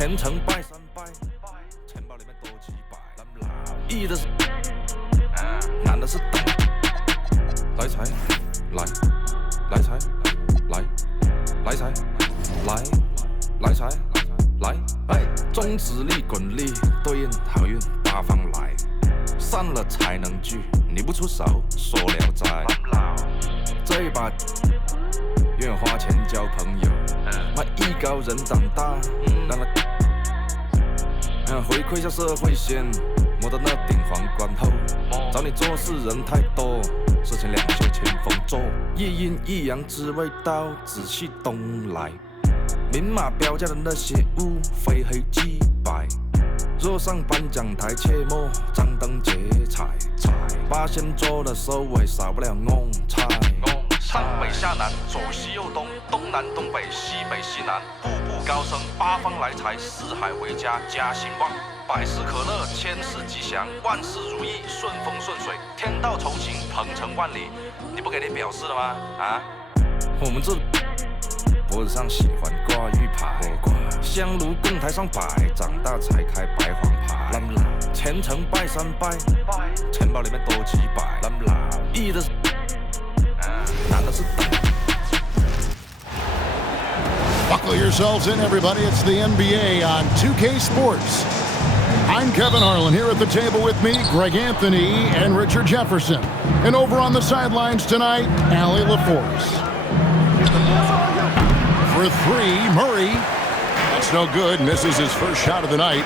前程拜三拜，钱包里面多几百，易的是，难的是等。来财，来财，来财，来财，来，中指力滚力对应好运八方来，散了才能聚，你不出手说了斋。这一把愿花钱交朋友，那艺高人胆大，让他回馈下社会先，摸到那顶皇冠后，找你做事人太多，事情两袖清风做，一阴一阳之谓道，仔细东来，明码标价的那些物，非黑即白。若上颁奖台，切莫张灯结彩，八仙桌的收尾少不了弄菜。上北下南，左西右东，东南东北，西北西南，步步高升，八方来财，四海为家，家兴旺，百事可乐，千事吉祥，万事如意，顺风顺水，天道酬勤，鹏程万里。你不给点表示了吗？啊？我们这脖子上喜欢挂玉牌，香炉供台上摆，长大才开白黄牌。前程拜三拜，钱包里面多几百。易的是。Buckle yourselves in, everybody. It's the NBA on 2K Sports. I'm Kevin Harlan here at the table with me, Greg Anthony and Richard Jefferson. And over on the sidelines tonight, Allie LaForce. For three, Murray. That's no good. Misses his first shot of the night.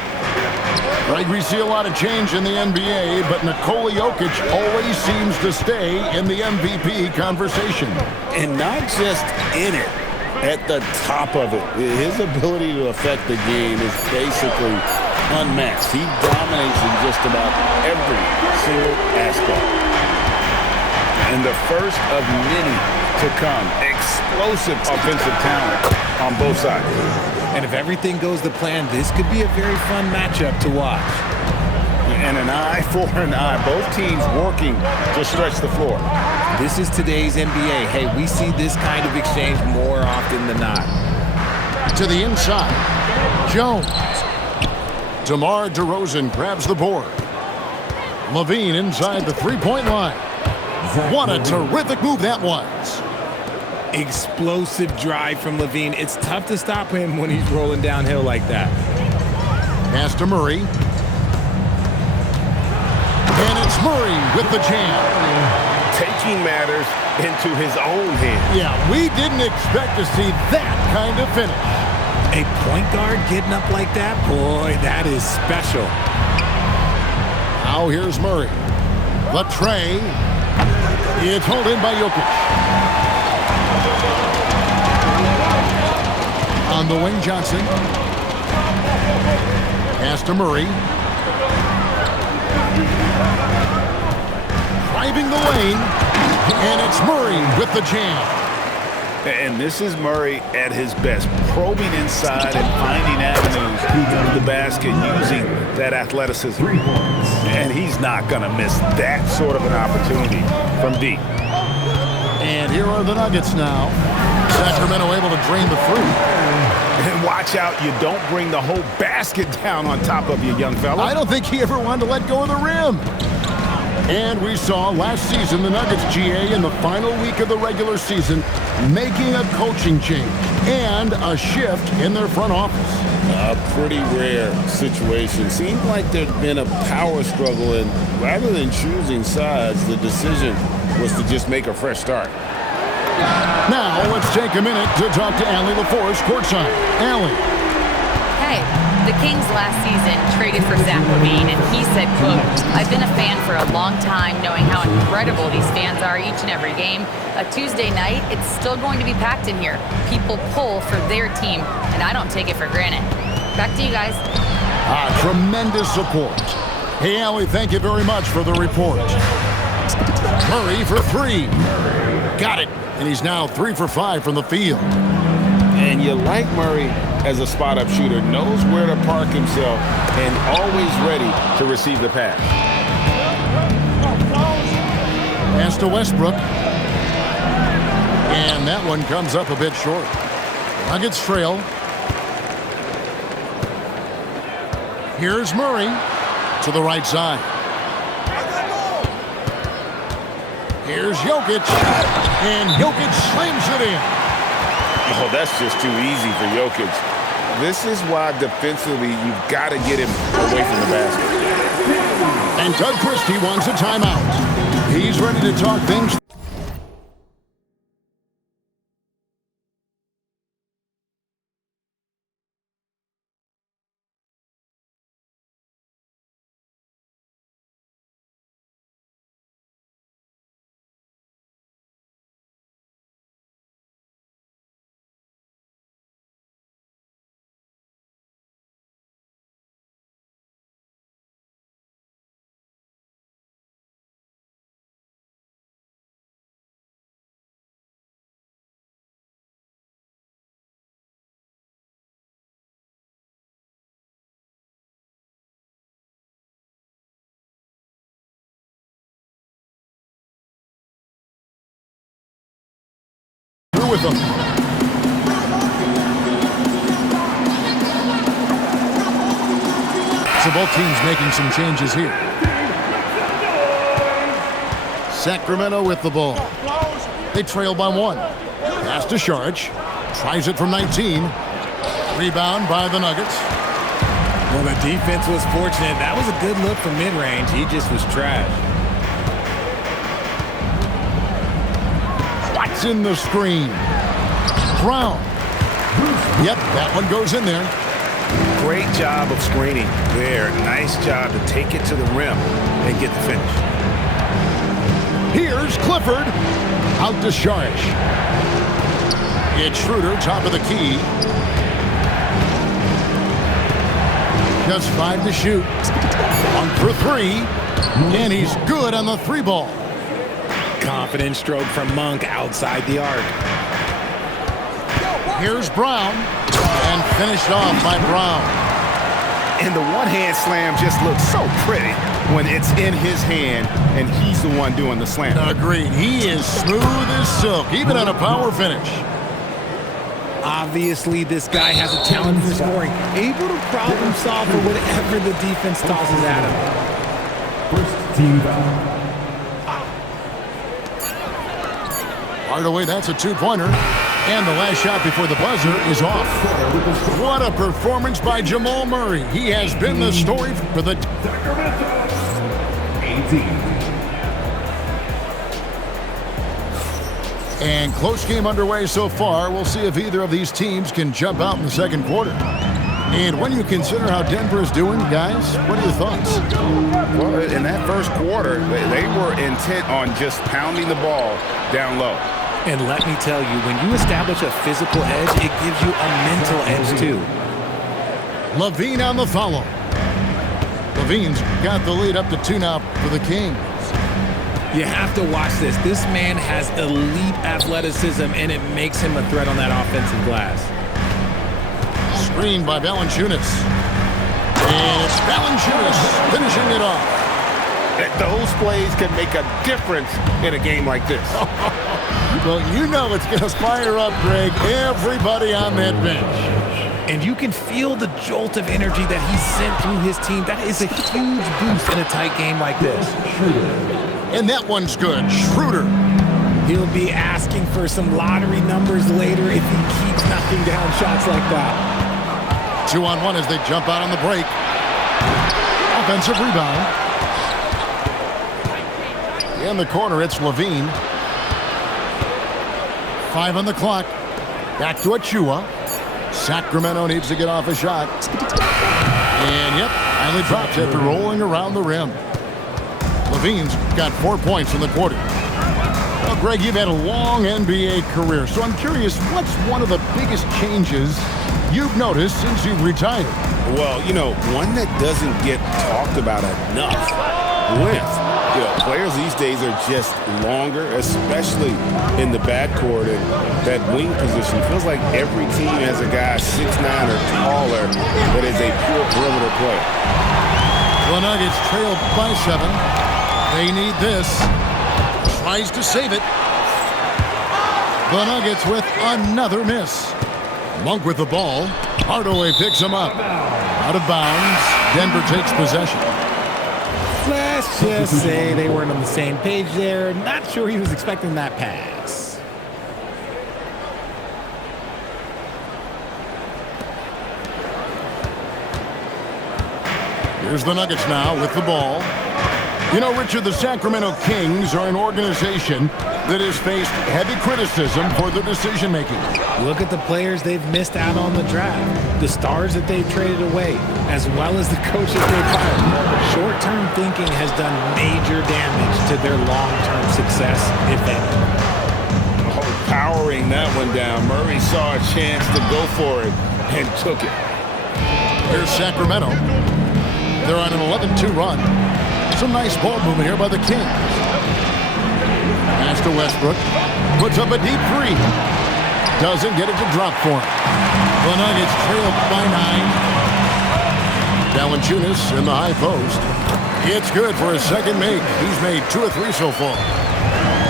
Greg, we see a lot of change in the NBA, but Nikola Jokic always seems to stay in the MVP conversation. And not just in it, at the top of it. His ability to affect the game is basically unmatched. He dominates in just about every single aspect. And the first of many to come. Explosive offensive talent on both sides. And if everything goes to plan, this could be a very fun matchup to watch. And an eye for an eye. Both teams working to stretch the floor. This is today's NBA. Hey, we see this kind of exchange more often than not. To the inside. Jones. DeMar DeRozan grabs the board. LaVine inside the three-point line. What a terrific move that was. Explosive drive from LaVine. It's tough to stop him when he's rolling downhill like that. Pass to Murray. And it's Murray with the jam. Taking matters into his own hands. Yeah, we didn't expect to see that kind of finish. A point guard getting up like that? Boy, that is special. Now here's Murray. The tray. It's held in by Jokic. On the wing, Johnson. Pass to Murray. Driving the lane. And it's Murray with the jam. And this is Murray at his best, probing inside and finding avenues to the basket using that athleticism. And he's not going to miss that sort of an opportunity from deep. And here are the Nuggets now. Sacramento able to drain the three. And watch out, you don't bring the whole basket down on top of you, young fella. I don't think he ever wanted to let go of the rim. And we saw last season the Nuggets GA in the final week of the regular season making a coaching change and a shift in their front office. A pretty rare situation. Seemed like there'd been a power struggle, and rather than choosing sides, the decision was to just make a fresh start. Now let's take a minute to talk to Allie LaForce courtside. Allie. Hey, the Kings last season traded for Zach LaVine, and he said, quote, "I've been a fan for a long time, knowing how incredible these fans are each and every game. A Tuesday night, it's still going to be packed in here. People pull for their team, and I don't take it for granted." Back to you guys. Tremendous support. Hey, Allie, thank you very much for the report. Murray for three. Got it. And he's now 3 for 5 from the field. And you like Murray as a spot-up shooter, knows where to park himself, and always ready to receive the pass. Pass to Westbrook. And that one comes up a bit short. Nuggets trail. Here's Murray to the right side. Here's Jokic, and Jokic slams it in. Oh, that's just too easy for Jokic. This is why defensively you've got to get him away from the basket. And Doug Christie wants a timeout. He's ready to talk things. With them. So both teams making some changes here. Sacramento with the ball. They trail by 1. Pass to Saric. Tries it from 19. Rebound by the Nuggets. Well, the defense was fortunate. That was a good look from mid-range. He just was trash. What's in the screen? Brown. Yep, that one goes in there. Great job of screening there. Nice job to take it to the rim and get the finish. Here's Clifford. Out to Saric. It's Schroeder, top of the key. Just 5 to shoot. 1 for 3. And he's good on the 3 ball. Confident stroke from Monk outside the arc. Here's Brown, and finished off by Brown. And the one-hand slam just looks so pretty when it's in his hand and he's the one doing the slam. Agreed. He is smooth as silk, even on a power finish. Obviously, this guy has a talent for scoring. Able to problem solve for whatever the defense tosses at him. First team foul. Hardaway, that's a 2-pointer. And the last shot before the buzzer is off. What a performance by Jamal Murray. He has been the story for the Sacramento 18. And close game underway so far. We'll see if either of these teams can jump out in the second quarter. And when you consider how Denver is doing, guys, what are your thoughts? Well, in that first quarter, they were intent on just pounding the ball down low. And let me tell you, when you establish a physical edge, it gives you a mental edge too. LaVine on the follow. LaVine's got the lead up to 2 now for the Kings. You have to watch this. This man has elite athleticism, and it makes him a threat on that offensive glass. Screened by Valanciunas. And it's Valanciunas finishing it off. Those plays can make a difference in a game like this. Well, you know it's going to fire up, Greg, everybody on that bench. And you can feel the jolt of energy that he sent through his team. That is a huge boost in a tight game like this. And that one's good. Schroeder. He'll be asking for some lottery numbers later if he keeps knocking down shots like that. 2-on-1 as they jump out on the break. Offensive rebound. In the corner, it's LaVine. 5 on the clock. Back to Achua. Sacramento needs to get off a shot. And, yep, finally drops after rolling around the rim. LaVine's got 4 points in the quarter. Well, Greg, you've had a long NBA career, so I'm curious, what's one of the biggest changes you've noticed since you've retired? Well, you know, one that doesn't get talked about enough, length. You know, players these days are just longer, especially in the backcourt, and that wing position. Feels like every team has a guy 6'9" or taller that is a pure perimeter player. The Nuggets trail by 7. They need this. Tries to save it. The Nuggets with another miss. Monk with the ball. Hardaway picks him up. Out of bounds. Denver takes possession. Let's just say they weren't on the same page there. Not sure he was expecting that pass. Here's the Nuggets now with the ball. You know, Richard, the Sacramento Kings are an organization that has faced heavy criticism for their decision-making. Look at the players they've missed out on the draft, the stars that they've traded away, as well as the coaches they've fired. Short-term thinking has done major damage to their long-term success, if any. Oh, powering that one down. Murray saw a chance to go for it and took it. Here's Sacramento. They're on an 11-2 run. Some nice ball movement here by the Kings. Pass to Westbrook. Puts up a deep three. Doesn't get it to drop for him. The Nuggets trail by 9. Valanciunas in the high post. It's good for his second make. He's made 2 or 3 so far.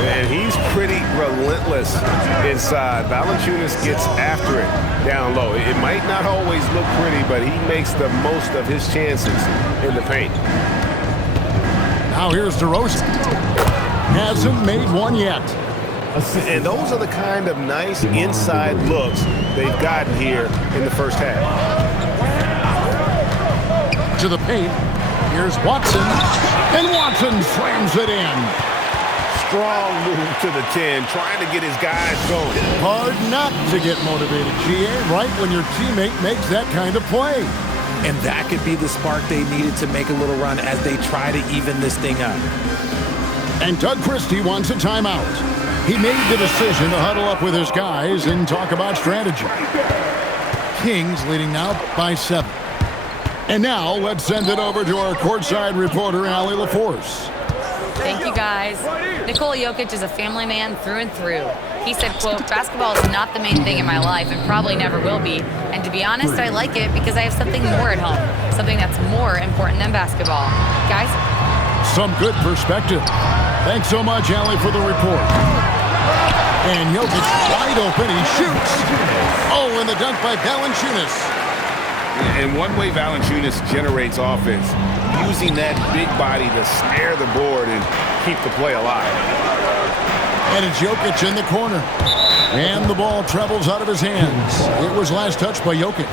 And he's pretty relentless inside. Valanciunas gets after it down low. It might not always look pretty, but he makes the most of his chances in the paint. Now here's DeRozan. Hasn't made one yet. And those are the kind of nice inside looks they've gotten here in the first half. To the paint. Here's Watson. And Watson slams it in. Strong move to the 10, trying to get his guys going. Hard not to get motivated, GA, right when your teammate makes that kind of play. And that could be the spark they needed to make a little run as they try to even this thing up. And Doug Christie wants a timeout. He made the decision to huddle up with his guys and talk about strategy. Kings leading now by 7. And now let's send it over to our courtside reporter, Allie LaForce. Thank you, guys. Nikola Jokic is a family man through and through. He said, quote, "Basketball is not the main thing in my life and probably never will be. And to be honest, I like it because I have something more at home, something that's more important than basketball." Guys? Some good perspective. Thanks so much, Allie, for the report. And Jokic wide open. He shoots. Oh, and the dunk by Valanciunas. And one way Valanciunas generates offense, using that big body to snare the board and keep the play alive. And it's Jokic in the corner. And the ball travels out of his hands. It was last touched by Jokic.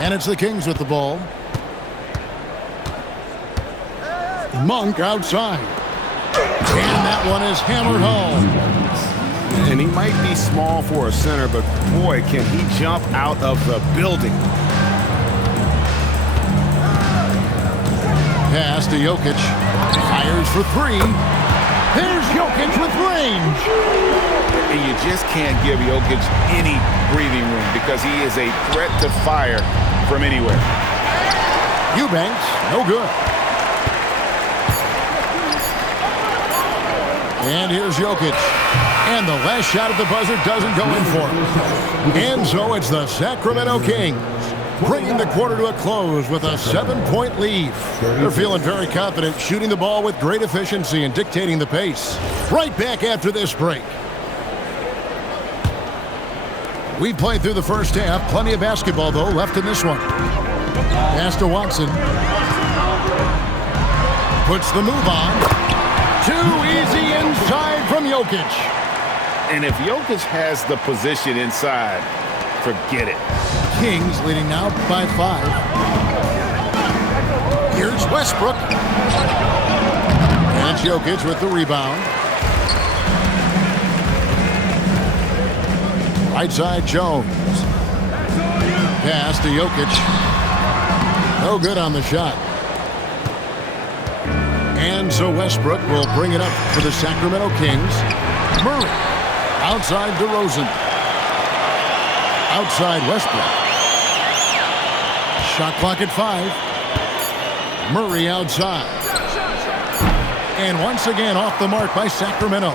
And it's the Kings with the ball. Monk outside. And that one is hammered home. And he might be small for a center, but boy, can he jump out of the building. Pass to Jokic. Fires for 3. Here's Jokic with range. And you just can't give Jokic any breathing room because he is a threat to fire from anywhere. Eubanks, no good. And here's Jokic. And the last shot at the buzzer doesn't go in for him. And so it's the Sacramento Kings bringing the quarter to a close with a 7-point lead. They're feeling very confident, shooting the ball with great efficiency and dictating the pace. Right back after this break. We played through the first half. Plenty of basketball, though, left in this one. Pass to Watson. Puts the move on. Too easy inside from Jokic. And if Jokic has the position inside, forget it. Kings leading now by 5. Here's Westbrook. And Jokic with the rebound. Right side, Jones. Pass to Jokic. No good on the shot. And so Westbrook will bring it up for the Sacramento Kings. Murray. Outside DeRozan. Outside Westbrook. Shot clock at 5. Murray outside. And once again off the mark by Sacramento.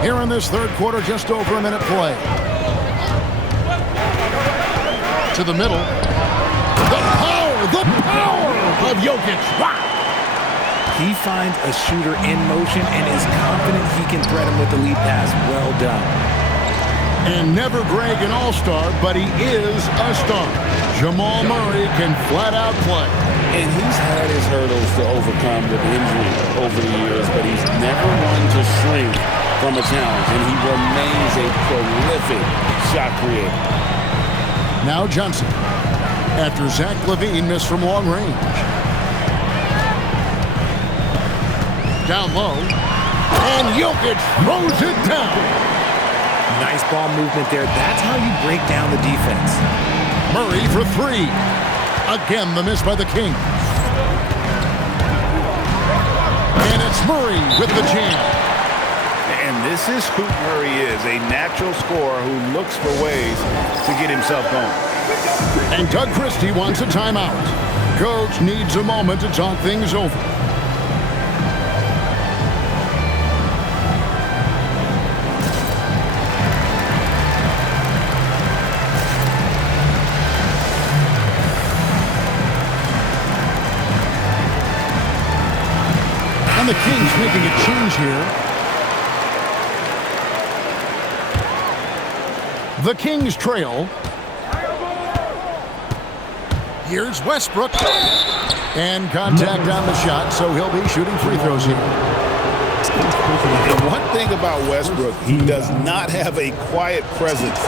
Here in this third quarter, just over a minute play. To the middle. The power of Jokic. Wow. He finds a shooter in motion and is confident he can threat him with the lead pass. Well done. And never Greg an all-star, but he is a star. Jamal Murray can flat out play. And he's had his hurdles to overcome with injury over the years, but he's never one to shrink from a challenge, and he remains a prolific shot creator. Now Johnson, after Zach LaVine missed from long range. Down low, and Jokic throws it down. Nice ball movement there. That's how you break down the defense. Murray for three. Again, the miss by the Kings. And it's Murray with the jam. And this is who Murray is, a natural scorer who looks for ways to get himself going. And Doug Christie wants a timeout. Coach needs a moment to talk things over. And the Kings making a change here. The Kings trail. Here's Westbrook. And contact on the shot, so he'll be shooting free throws here. And one thing about Westbrook, he does not have a quiet presence.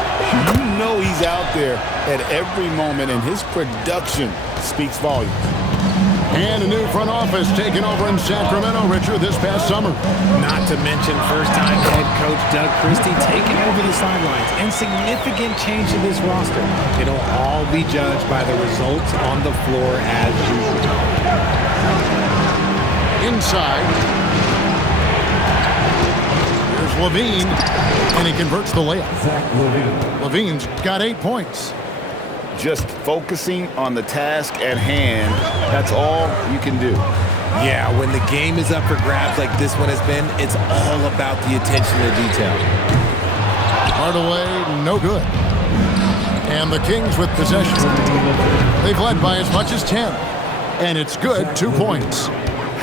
You know he's out there at every moment, and his production speaks volumes. And a new front office taken over in Sacramento, Richard, this past summer. Not to mention first-time head coach Doug Christie taking over the sidelines and significant change to this roster. It'll all be judged by the results on the floor as usual. Inside. Here's LaVine, and he converts the layup. LaVine's got 8 points. Just focusing on the task at hand, that's all you can do. Yeah, when the game is up for grabs like this one has been, it's all about the attention to detail. Hardaway, no good. And the Kings with possession. They've led by as much as 10. And it's good, 2 points.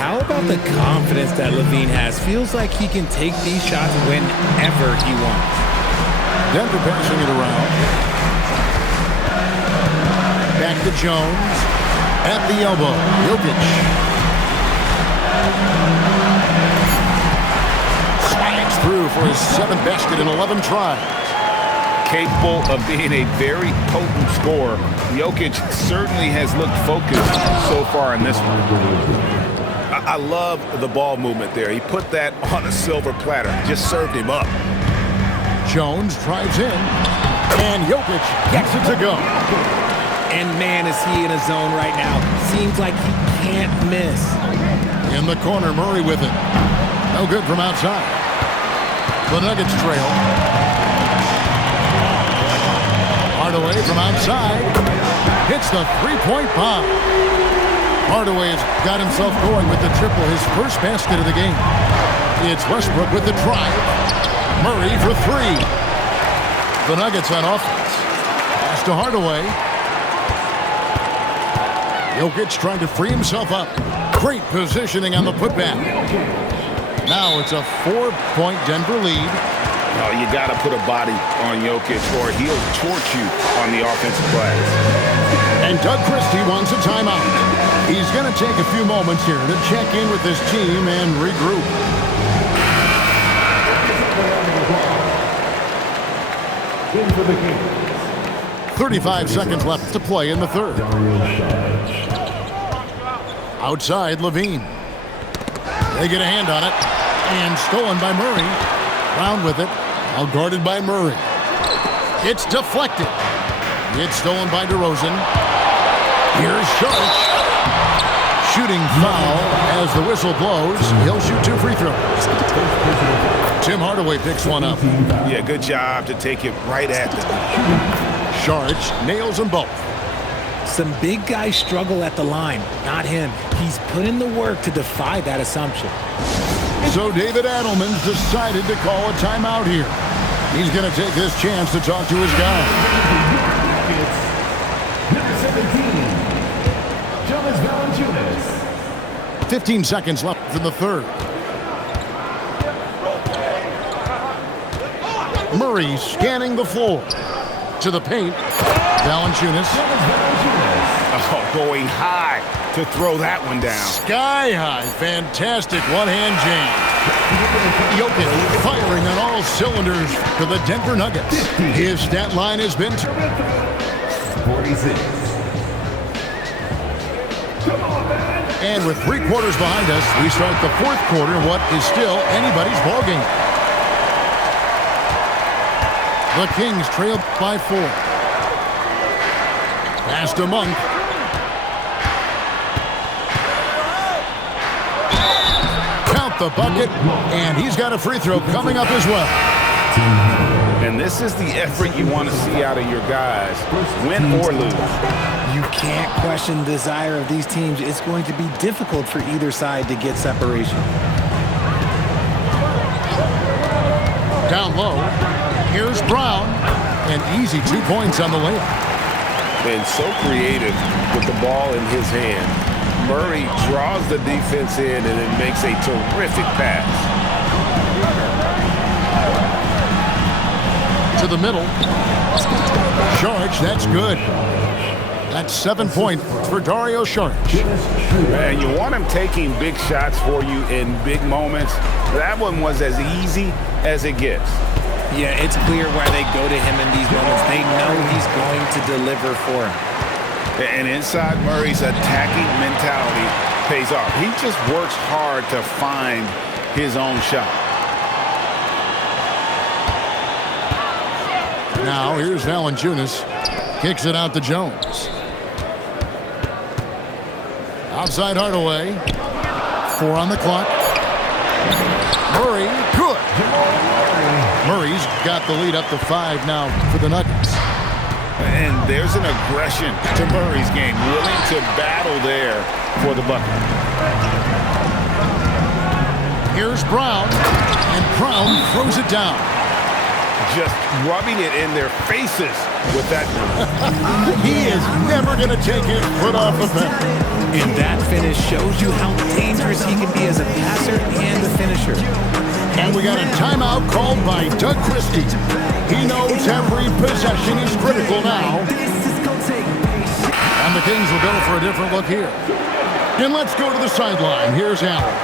How about the confidence that LaVine has? Feels like he can take these shots whenever he wants. Denver passing it around. Back to Jones. At the elbow. Jokic. Slides through for his 7th basket in 11 tries. Capable of being a very potent scorer, Jokic certainly has looked focused so far in this one. I love the ball movement there. He put that on a silver platter. Just served him up. Jones drives in. And Jokic gets it to go. And man, is he in a zone right now. Seems like he can't miss. In the corner, Murray with it. No good from outside. The Nuggets trail. Hardaway from outside. Hits the three-point bomb. Hardaway's got himself going with the triple, his first basket of the game. It's Westbrook with the drive. Murray for three. The Nuggets on offense. Pass to Hardaway. Jokic trying to free himself up. Great positioning on the putback. Now it's a 4-point Denver lead. Oh, you got to put a body on Jokic or he'll torch you on the offensive glass. And Doug Christie wants a timeout. He's going to take a few moments here to check in with his team and regroup. In for the Kings. 35 seconds left to play in the third. Outside, LaVine. They get a hand on it. And stolen by Murray. Brown with it. All guarded by Murray. It's deflected. It's stolen by DeRozan. Here's Sharp. Shooting foul as the whistle blows. He'll shoot 2 free throws. Tim Hardaway picks one up. Yeah, good job to take it right at them. Sharp nails them both. Some big guys struggle at the line. Not him. He's put in the work to defy that assumption. So David Adelman's decided to call a timeout here. He's going to take this chance to talk to his guy. Number 17, Jonas Valanciunas. 15 seconds left in the third. Murray scanning the floor. To the paint. Valanciunas. Oh, going high to throw that one down. Sky high. Fantastic one-hand jam. Jokic firing on all cylinders for the Denver Nuggets. His stat line has been 46. Come on, man. And with 3 quarters behind us, we start the 4th quarter, what is still anybody's ballgame. The Kings trail by 4. Pass to Monk. Count the bucket, and he's got a free throw coming up as well. And this is the effort you want to see out of your guys, win or lose. You can't question the desire of these teams. It's going to be difficult for either side to get separation. Down low, here's Brown. An easy 2 points on the layup. Been so creative with the ball in his hand. Murray draws the defense in and then makes a terrific pass. To the middle. Saric, that's good. That's 7 points for Dario Saric. Man, you want him taking big shots for you in big moments. That one was as easy as it gets. Yeah, it's clear why they go to him in these moments. They know he's going to deliver for him. And inside Murray's attacking mentality pays off. He just works hard to find his own shot. Now here's Valanciunas. Kicks it out to Jones. Outside Hardaway. 4 on the clock. Murray, good. Murray's got the lead up to 5 now for the Nuggets. And there's an aggression to Murray's game, willing to battle there for the bucket. Here's Brown, and Brown throws it down. Just rubbing it in their faces with that. He is never going to take his foot off the pedal. And that finish shows you how dangerous he can be as a passer and a finisher. And we got a timeout called by Doug Christie. He knows every possession is critical now. And the Kings will go for a different look here. And let's go to the sideline. Here's Allen.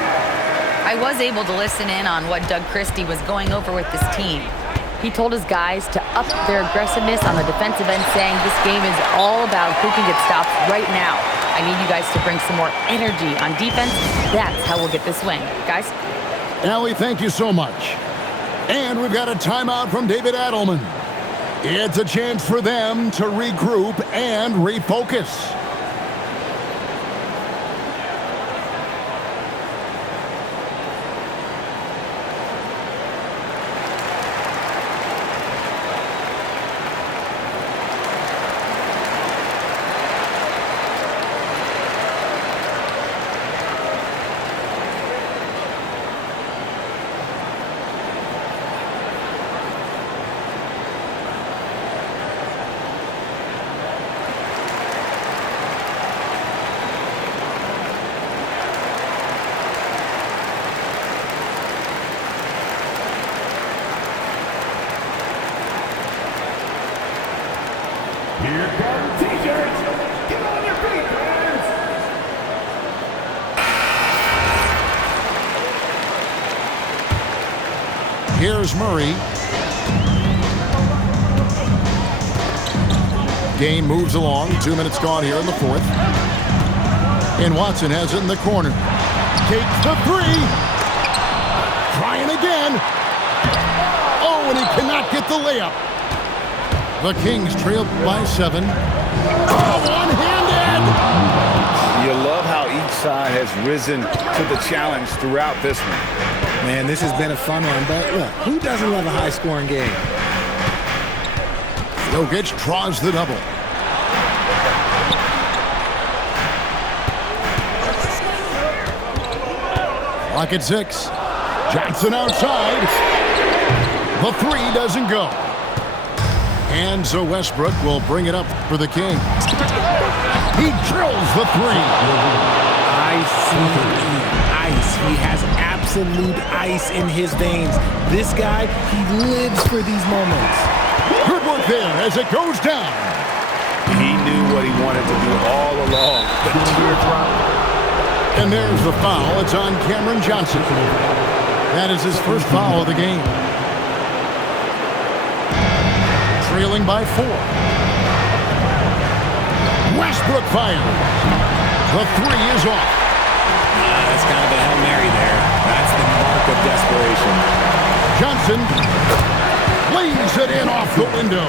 I was able to listen in on what Doug Christie was going over with this team. He told his guys to up their aggressiveness on the defensive end, saying this game is all about who can get stops right now. I need you guys to bring some more energy on defense. That's how we'll get this win. Guys? Allie, thank you so much. And we've got a timeout from David Adelman. It's a chance for them to regroup and refocus. Here come T-shirts. Get on your feet, fans. Here's Murray. Game moves along. 2 minutes gone here in the 4th. And Watson has it in the corner. Takes the 3. Trying again. Oh, and he cannot get the layup. The Kings trail by 7. Oh, one-handed! You love how each side has risen to the challenge throughout this one. Man, this has been a fun one, but look, who doesn't love a high-scoring game? Jokic draws the double. Clock at 6. Johnson outside. The 3 doesn't go. And so Westbrook will bring it up for the Kings. He drills the 3. ICE. He has absolutely absolute ice in his veins. This guy, he lives for these moments. Good work there as it goes down. He knew what he wanted to do all along. The teardrop. And there's the foul. It's on Cameron Johnson. That is his first foul of the game. Trailing by 4. Westbrook fires. The 3 is off. That's kind of a Hail Mary there. That's the mark of desperation. Johnson lays it in off the window.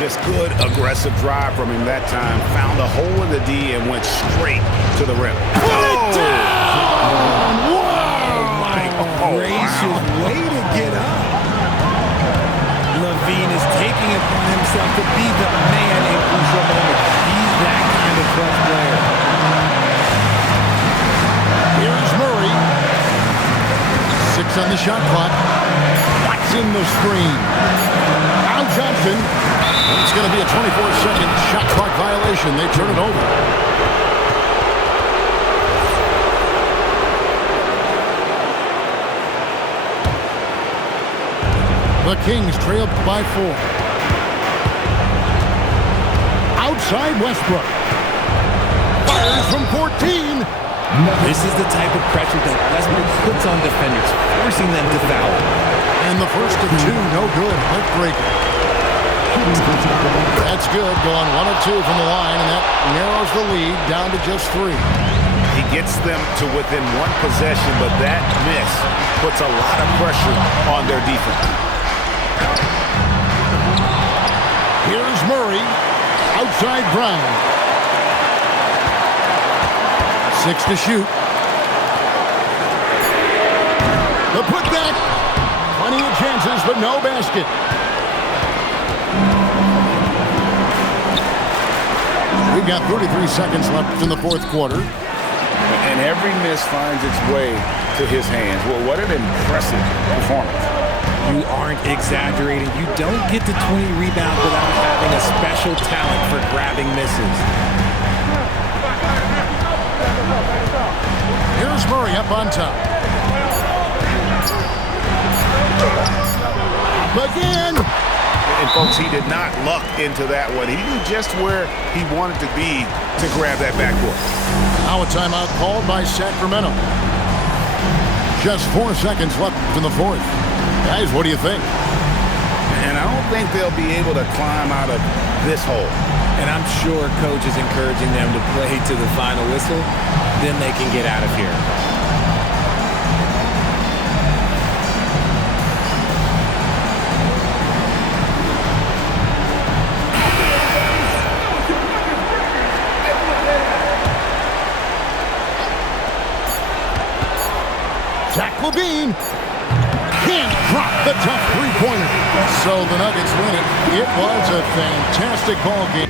Just good, aggressive drive from him that time. Found a hole in the D and went straight to the rim. Put it down! Oh, my gracious. Way to get up. LaVine is taking it upon himself to be the man in crucial moments. He's that kind of clutch player. Here's Murray. 6 on the shot clock. Watching the screen. Now Johnson. It's going to be a 24-second shot clock violation. They turn it over. The Kings trail by 4. Outside Westbrook. Fires from 14. This is the type of pressure that Westbrook puts on defenders, forcing them to foul. And the first of 2, no good. Heartbreaker. That's good. Going 1 of 2 from the line, and that narrows the lead down to just 3. He gets them to within 1 possession, but that miss puts a lot of pressure on their defense. Here's Murray. Outside Brown. 6 to shoot. The putback. Plenty of chances, but no basket. We've got 33 seconds left in the 4th quarter. And every miss finds its way to his hands. Well, what an impressive performance. You aren't exaggerating. You don't get to 20 rebounds without having a special talent for grabbing misses. Here's Murray up on top. Again. And, folks, he did not luck into that one. He knew just where he wanted to be to grab that backboard. Now a timeout called by Sacramento. Just 4 seconds left in the 4th. Guys, what do you think? And I don't think they'll be able to climb out of this hole. And I'm sure coach is encouraging them to play to the final whistle. Then they can get out of here. Zach LaVine can't drop the tough 3-pointer. So the Nuggets win it. It was a fantastic ball game.